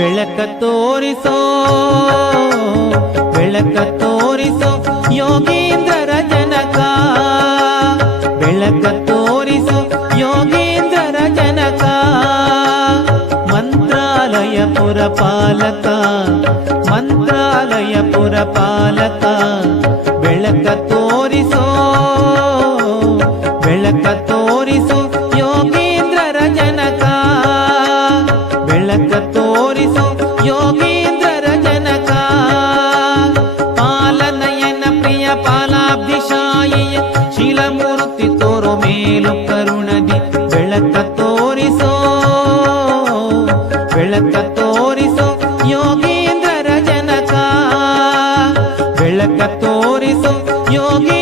ಬೆಳಕ ತೋರಿಸೋ ಬೆಳಕ ತೋರಿಸೋ ಯೋಗೀಂದ್ರರ ಜನಕ ಬೆಳಕ ತೋರಿಸೋ ಯೋಗೀಂದ್ರರ ಜನಕ ಮಂತ್ರಾಲಯ ಪುರಪಾಲಕ ಮಂತ್ರಾಲಯ ಪುರಪಾಲಕ. ಬೆಳಕ ತೋರಿಸೋ ಬೆಳಕ ತೋರಿಸೋ ಯೋಗೇಂದ್ರ ಜನಕ ಬೆಳಕ ತೋರಿಸು ಯೋಗಿ